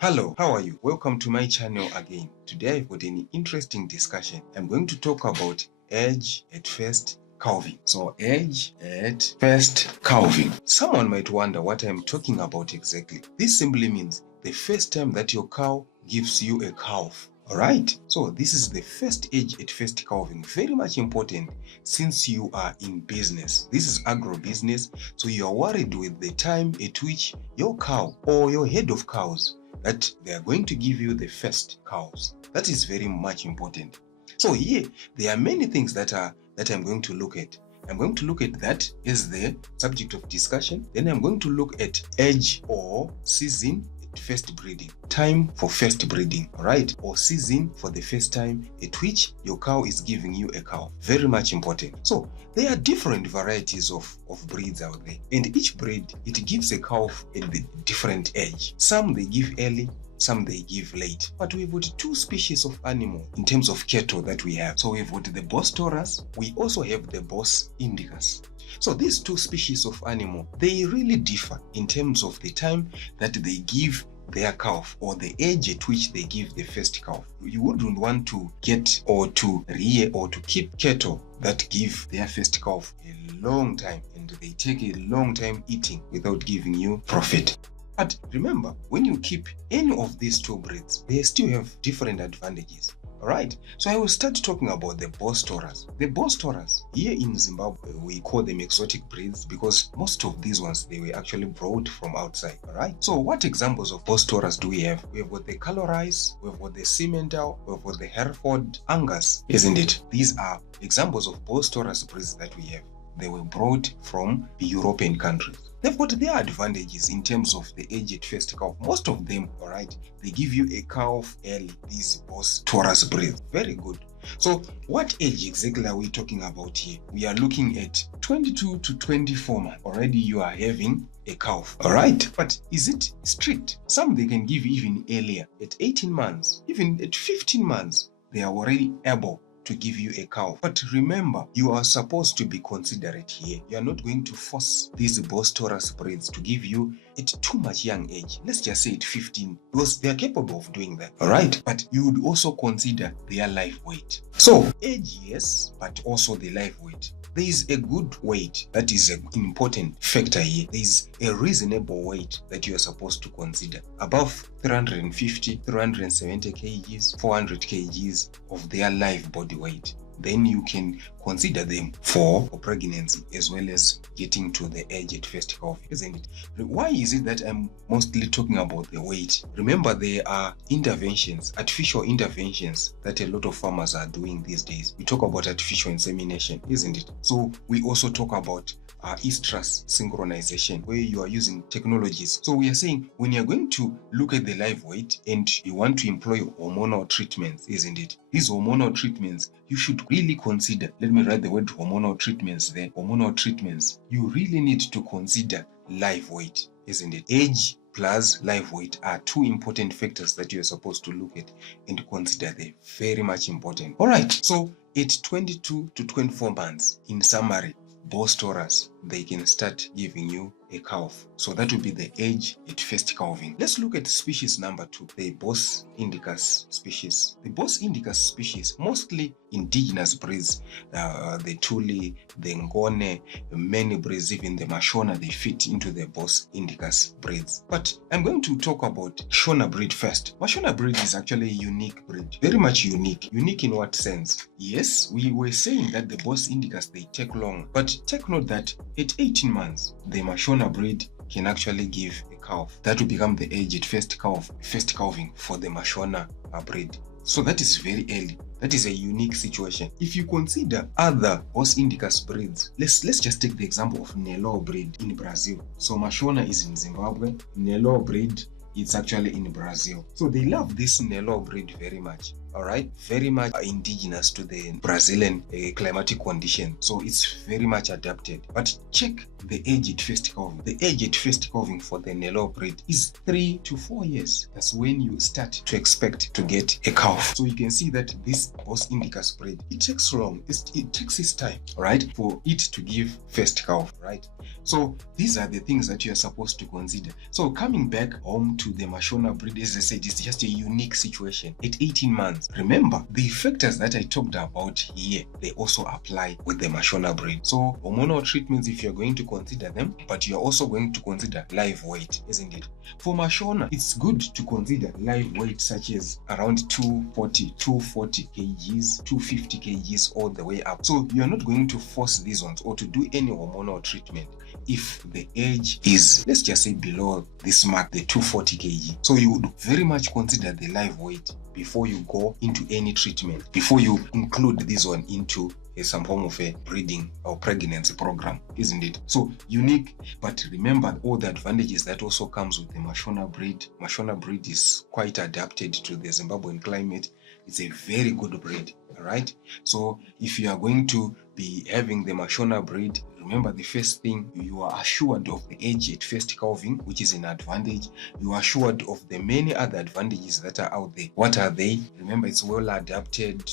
Hello, how are you? Welcome to my channel again. Today I've got an interesting discussion. I'm going to talk about age at first calving. So age at first calving. Someone might wonder what I'm talking about exactly. This simply means the first time that your cow gives you a calf. Alright, so this is the first age at first calving. Very much important since you are in business. This is agro business, so you are worried with the time at which your cow or your head of cows that they are going to give you the first cows. That is very much important. So here there are many things that I'm going to look at. I'm going to look at that as the subject of discussion. Then I'm going to look at age or season at first breeding, time for first breeding, all right, or season for the first time at which your cow is giving you a cow. Very much important. So there are different varieties of breeds out there, and each breed, it gives a calf at the different age. Some they give early, some they give late. But we've got two species of animal in terms of cattle that we have. So we've got the Bos taurus, we also have the Bos indicus. So these two species of animal, they really differ in terms of the time that they give their calf or the age at which they give the first calf. You wouldn't want to get or to rear or to keep cattle that give their first calf a long time, and they take a long time eating without giving you profit. But remember, when you keep any of these two breeds, they still have different advantages. Alright, so I will start talking about the Bos taurus. The Bos taurus, here in Zimbabwe, we call them exotic breeds because most of these ones, they were actually brought from outside. Alright, so what examples of Bos taurus do we have? We have got the Caloris, we've got the Simmental, we've got the Hereford Angus, isn't it? These are examples of Bos taurus breeds that we have. They were brought from the European countries. They've got their advantages in terms of the age at first calf. Most of them, all right, they give you a calf early, these Bos taurus breeds. Very good. So what age exactly are we talking about here? We are looking at 22 to 24 months. Already you are having a calf. All right, but is it strict? Some they can give even earlier, at 18 months, even at 15 months, they are already able to give you a cow. But remember, you are supposed to be considerate here. You are not going to force these Bos taurus breeds to give you at too much young age. Let's just say at 15, because they are capable of doing that. All right, but you would also consider their live weight. So age, yes, but also the live weight. There is a good weight that is an important factor here. There is a reasonable weight that you are supposed to consider. Above 350, 370 kgs, 400 kgs of their live body weight. Then you can consider them for pregnancy as well as getting to the age at first calf, isn't it? Why is it that I'm mostly talking about the weight? Remember, there are interventions, artificial interventions that a lot of farmers are doing these days. We talk about artificial insemination, isn't it? So we also talk about estrus synchronization, where you are using technologies. So we are saying when you're going to look at the live weight and you want to employ hormonal treatments, isn't it? These hormonal treatments, you should really consider. Let me write the word hormonal treatments there. Hormonal treatments. You really need to consider live weight, isn't it? Age plus live weight are two important factors that you're supposed to look at and consider. They're very much important. All right. So at 22 to 24 months, in summary, Bos taurus, they can start giving you a calf. So that will be the age at first calving. Let's look at species number 2, the Bos indicus species. The Bos indicus species, mostly indigenous breeds, the Tuli, the Ngone, many breeds, even the Mashona, they fit into the Bos indicus breeds. But I'm going to talk about Shona breed first. Mashona breed is actually a unique breed, very much unique. Unique in what sense? Yes, we were saying that the Bos indicus, they take long, but take note that at 18 months, the Mashona breed can actually give a calf. That will become the age at first calving for the Mashona breed. So that is very early. That is a unique situation. If you consider other Bos indicus breeds, let's just take the example of Nelo breed in Brazil. So Mashona is in Zimbabwe. Nelo breed, it's actually in Brazil. So they love this Nelo breed very much. all right, very much indigenous to the Brazilian climatic condition, so it's very much adapted. But check the age at first calving. The age at first calving for the Nelore breed is 3 to 4 years. That's when you start to expect to get a calf. So you can see that this Bos indicus breed, it takes long, it takes its time, right, for it to give first calf, right? So these are the things that you are supposed to consider. So coming back home to the Mashona breed, as I said, it's just a unique situation at 18 months. Remember, the factors that I talked about here, they also apply with the Mashona breed. So hormonal treatments, if you're going to consider them, but you're also going to consider live weight, isn't it? For Mashona, it's good to consider live weight such as around 240 kgs, 250 kgs all the way up. So you're not going to force these ones or to do any hormonal treatment if the age is, let's just say, below this mark, the 240 kg. So you would very much consider the live weight before you go into any treatment, before you include this one into some form of a breeding or pregnancy program, isn't it? So unique, but remember all the advantages that also comes with the Mashona breed. Mashona breed is quite adapted to the Zimbabwean climate. It's a very good breed, all right? So if you are going to be having the Mashona breed, remember the first thing, you are assured of the age at first calving, which is an advantage. You are assured of the many other advantages that are out there. What are they? Remember, it's well adapted,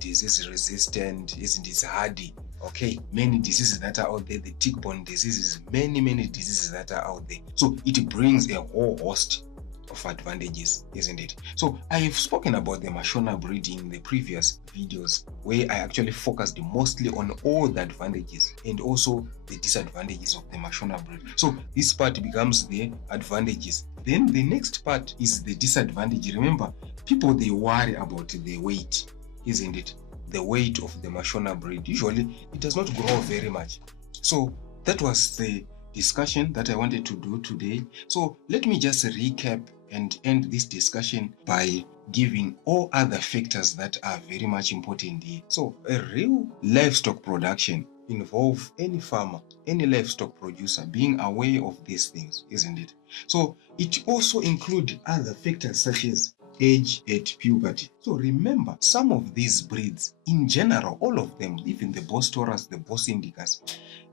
disease resistant, isn't it? Hardy. Okay, many diseases that are out there, the tick-borne diseases, many diseases that are out there. So it brings a whole host of advantages, isn't it? So I have spoken about the Mashona breed in the previous videos, where I actually focused mostly on all the advantages and also the disadvantages of the Mashona breed. So this part becomes the advantages. Then the next part is the disadvantage. Remember, people, they worry about the weight, isn't it? The weight of the Mashona breed, usually it does not grow very much. So that was the discussion that I wanted to do today. So let me just recap and end this discussion by giving all other factors that are very much important here. So a real livestock production involves any farmer, any livestock producer being aware of these things, isn't it? So it also includes other factors such as age at puberty. So remember, some of these breeds, in general, all of them, even the Bos taurus, the Bos indicus,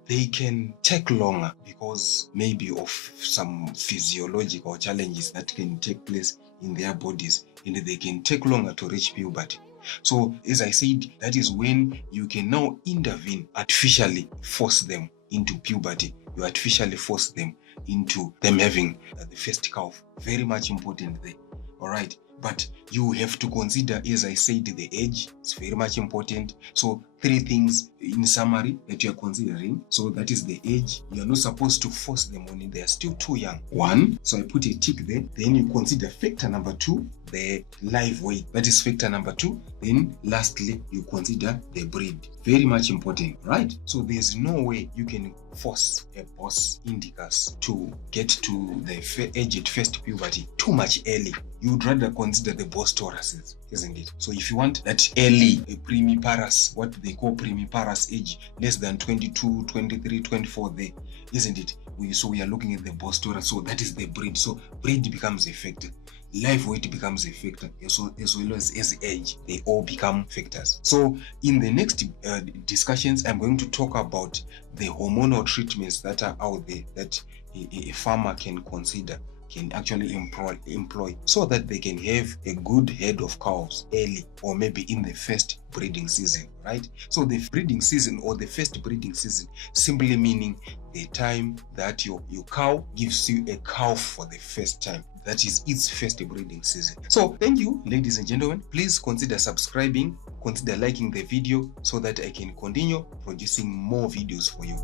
they can take longer because maybe of some physiological challenges that can take place in their bodies, and they can take longer to reach puberty. So as I said, that is when you can now intervene, artificially force them into puberty. You artificially force them into them having the first calf. Very much important there. All right. But you have to consider, as I said, the age. It's very much important. So 3 things in summary that you are considering. So that is the age. You are not supposed to force them on it. They are still too young. 1, so I put a tick there. Then you consider factor number 2, the live weight. That is factor number 2. Then lastly, you consider the breed. Very much important, right? So there's no way you can force a Bos indicus to get to the age at first puberty too much early. You would rather consider the Bos tauruses, isn't it? So if you want that early, a primiparous, what they call primiparous age, less than 22, 23, 24 there, isn't it? So we are looking at the Bos taurus. So that is the breed. So breed becomes a factor. Live weight becomes a factor, as well as age. They all become factors. So in the next discussions, I'm going to talk about the hormonal treatments that are out there that a farmer can consider, can actually employ so that they can have a good head of cows early, or maybe in the first breeding season, right? So the breeding season, or the first breeding season, simply meaning the time that your cow gives you a calf for the first time. That is its first breeding season. So thank you, ladies and gentlemen. Please consider subscribing, consider liking the video so that I can continue producing more videos for you.